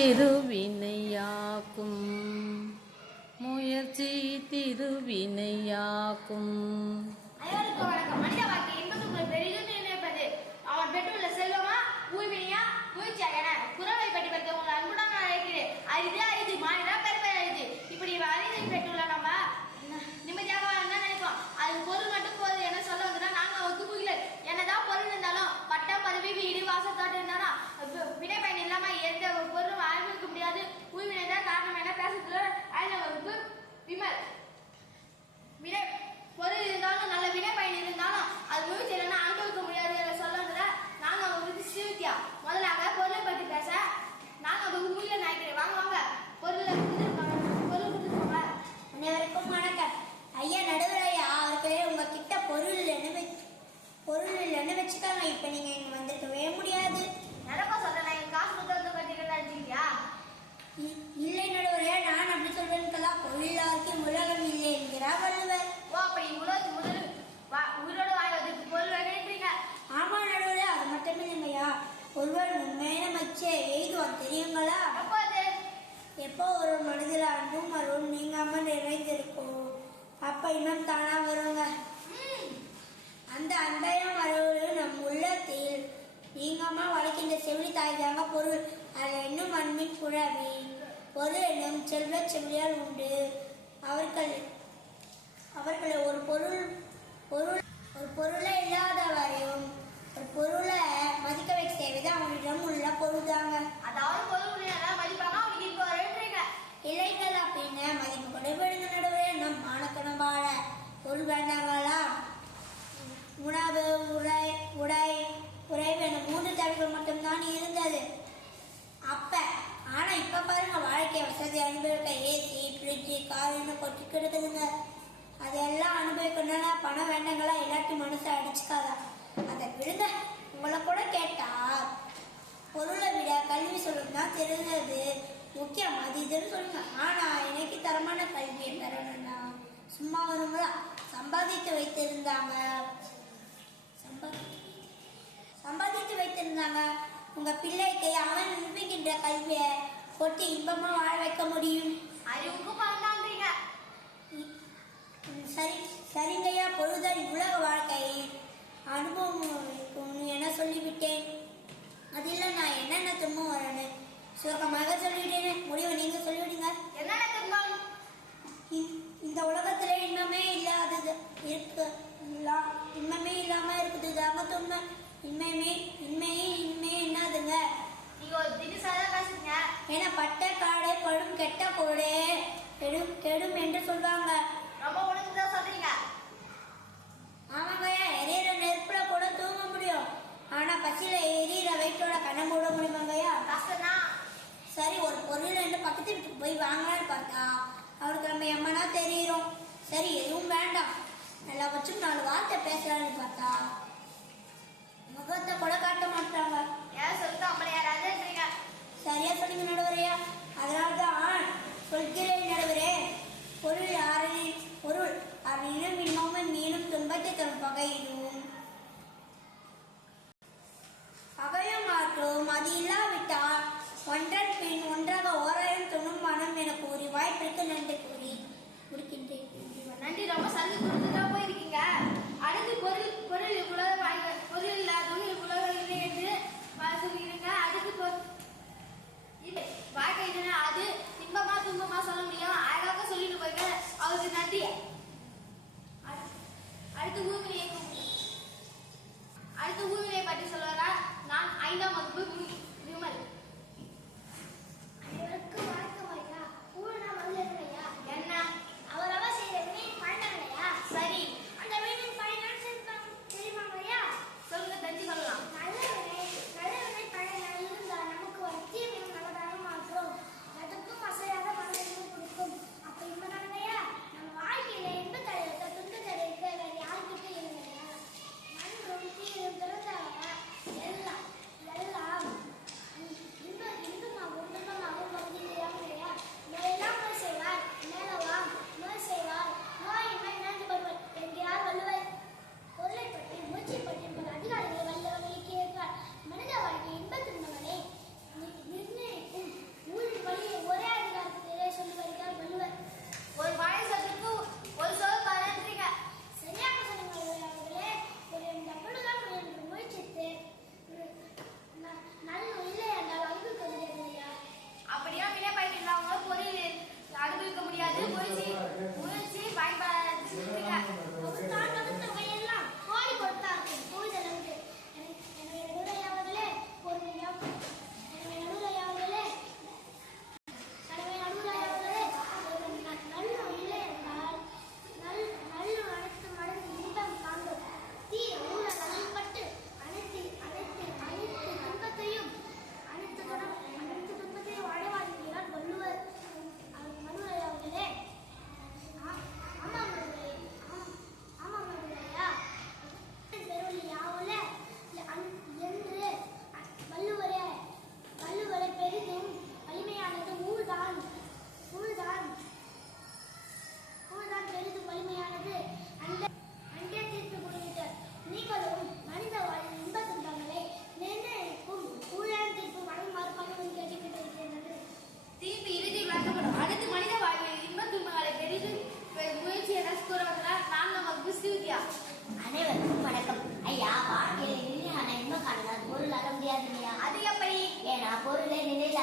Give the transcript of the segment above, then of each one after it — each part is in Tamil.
திருவினையாக்கும். முயற்சி திருவினையாக்கும். அப்ப இன்னும் தானா வருங்க. அந்த அன்பையும் வரவு நம் உள்ளத்தில் நீங்கம்மா வளைக்கின்ற செவிலி தாய் தாங்க பொருள். அது என்னும் அன்பின் குழவி பொருள் என்னும் செல்வ செவிலியால் உண்டு. அவர்கள் அவர்களை ஒரு பொருள் பொருள் ஒரு பொருளை இல்லாதவரையும் ஒரு பொருளை மதிக்க வைக்க செய்வது அவனிடம் உள்ள பொருள் தாங்க அதாவது பொருள் ஏசி ஃப்ரிட்ஜு காருன்னு கொட்டி கிடக்குதுங்க அதெல்லாம் அனுபவிக்கணும்னா பணம் வேண்டாங்களா எல்லாத்தையும் மனசை அடிச்சுக்காதா. அதை விடுங்க உங்களை கூட கேட்டா பொருளை விட கல்வி சொல்லணும்னா தான் தெரிஞ்சது முக்கியம் அது இதுன்னு சொல்லுங்க. ஆனா எனக்கு தரமான கல்வியை பெறணும்னா சும்மா வருங்களா சம்பாதித்து வைத்திருந்தாங்க. சம்பா- சம்பாதித்து வைத்திருந்தாங்க. உங்க பிள்ளைக்கு அவன் நிரூபிக்கின்ற கல்வியை கொட்டி இன்பமா வாழ வைக்க முடியும். அறிவுக்கு பணம் தான்றீங்க ம், சரி சரிங்கய்யா பொழுதல் உலக வாழ்க்கை. அனுபவம் இருக்கும்னு என சொல்லிவிட்டேன். அதில் நான் என்னென்ன துன்பம் வரணும் சுகமாக சொல்லிவிட்டேன் முடிவை நீங்க சொல்லிவிடுங்க. என்னென்ன துன்பம்? இந்த உலகத்துல இன்பமே இல்லாதது இருக்கு இல்லா- இன்பமே இல்லாம இருக்குது தாங்க ஏன்னா பட்ட காடே படும் கெட்ட கோடே கெடும் கெடும் என்று சொல்வாங்க. ரொம்ப ஒழுங்கு தான் சொல்றீங்க? ஆமாங்கய்யா எரியிற நெருப்புல கூட தூங்க முடியும். ஆனா பசியில எரியிற வயிற்றோட கண்ணை மூட முடியுமாங்கய்யா? கஷ்டம் தான் சரி ஒரு பொருள் ரெண்டு பக்கத்து வீட்டுக்கு போய் வாங்கலாம்னு பார்த்தா அவருக்கு நம்ம எம்மனா தெரியிறோம் சரி எதுவும் வேண்டாம். நல்லா வச்சு நாலு வார்த்தை பேசலாம்னு பார்த்தா முகத்தை கூட காட்ட மாட்டாங்க. ஏன் சொல்லிட்டு அம்மனை யாராவதுன்றீங்க சரியா சொன்னீங்க நடுவரையா? அதனால்தான் சொல்கிறேன் நடுவரே. பொருள் யாரின் பொருள் அறியும் இன்பமும் மீனும் துன்பத்தை தரும் பகையிலும் பகையும் மாற்றும் அது இல்லாவிட்டால் ஒன்றன் பின் ஒன்றாக ஓராயிரம் துணும் மனம் என கூறி வாய்ப்பிற்கு நன்றி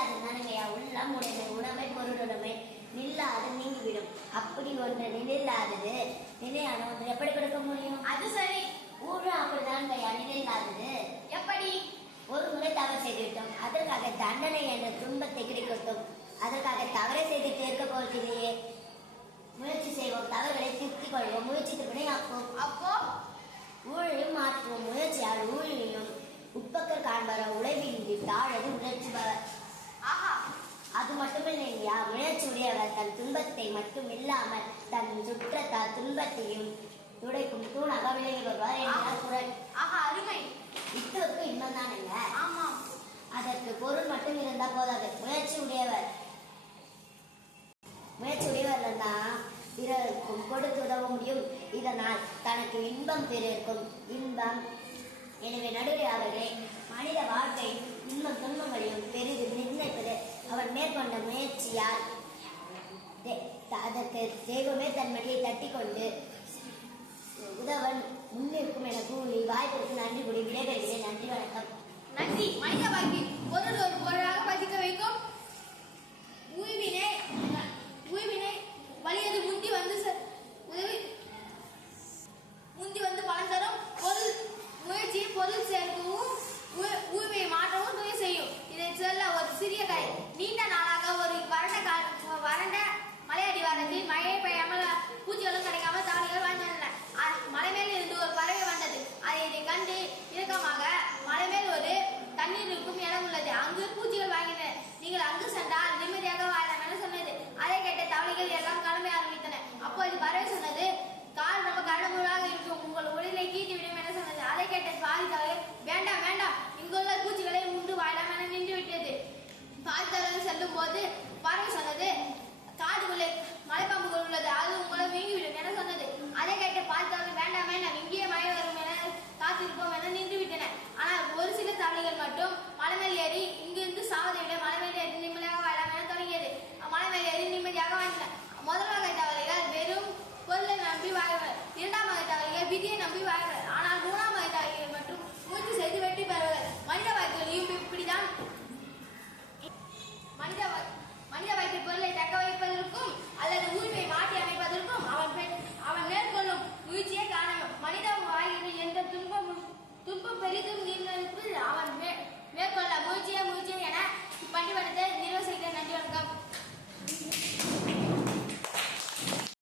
முடியாது நனகையா உள்ளம் உடைமை உணவை பொருளுடைமை. நில்லாது நீங்கிவிடும். அப்படி ஒன்று நிலையில்லாதது நிலையான ஒன்று எப்படி கொடுக்க முடியும்? அது சரி. ஊரும் அப்படிதான் கையா நிலையில்லாதது. எப்படி? ஒரு முறை தவறு செய்துவிட்டோம். அதற்காக தண்டனை என்ற துன்பத்தை கிடைக்கட்டும். அதற்காக தவறை செய்து இருக்க போகிறதையே முயற்சி செய்வோம் தவறுகளை திருத்திக் கொள்வோம் முயற்சி திருப்பினை அப்போ ஊழலையும் மாற்றுவோம். முயற்சியால் ஊழலையும் உப்பக்கர் காண்பர உழைவின்றி தாழது உணர்ச்சி உடையவர் தன் துன்பத்தை மட்டும் இல்லாமல் தன் சுற்றத்தார் துன்பத்தையும் துடைக்கும் தூணாக வருவார் என்கிறார் குரல். ஆஹா அருமை. இத்தோருக்கு இன்பம் தான் இல்ல ஆமாம் அதற்கு பொருள் மட்டும் இருந்தால் போதாது முயற்சி உடையவர் முயற்சி உடையவர் தான் பிறருக்கும் கொடுத்து உதவ முடியும். இதனால் தனக்கு இன்பம் பிறருக்கும் இன்பம். எனவே நடுவே அவர்களே மனித வாழ்க்கை இன்பம் துன்பங்களையும் பெரிதும் நிர்ணயிப்பது அவர் மேற்கொண்ட முயற்சியால் அதற்கு தெய்வமே தன் மடியை தட்டி கொண்டு உதவன் முன்னிற்கும் என கூறி வாய்ப்பிற்கு நன்றி கூறி விடைபெறுகிறேன். நன்றி வணக்கம். நன்றி. மனித வாழ்க்கை பொருள் ஒரு பொருளாக பதிக்க வைக்கும். இறக்கமாக மலை மேல் ஒரு தண்ணீர் இருக்கும் இடம் உள்ளது. அங்கு பூச்சிகள் வாங்கின நீங்கள் அங்கு சென்றால் நிம்மதியாக வாழலாம் என சொன்னது. அதை கேட்ட தவளைகள் எல்லாம் கிளம்ப ஆரம்பித்தன. அப்போது பறவை சொன்னது கால் ரொம்ப கரடுமுறாக இருக்கும். உங்கள் உடலை கீட்டி விடும் என சொன்னது. அதை கேட்ட பாதி தவளை வேண்டாம் வேண்டாம். இங்குள்ள பூச்சிகளை உண்டு வாழலாம் என நின்று விட்டது பாதி தவளை செல்லும் போது பறவை சொன்னது காடுக்குள்ளே மலைப்பாம்புகள் உள்ளது. அது உங்களை வீங்கிவிடும் என சொன்னது. அதை கேட்ட பாதி தவளை வேண்டாம் வேண்டாம். இங்கேயே மழை வரும் என காத்திருப்போம் என நின்று விட்டன ஆனால் ஒரு சில தவளைகள் மட்டும் மலை மேல் ஏறி இங்கிருந்து சாவதை விட மலை மேல்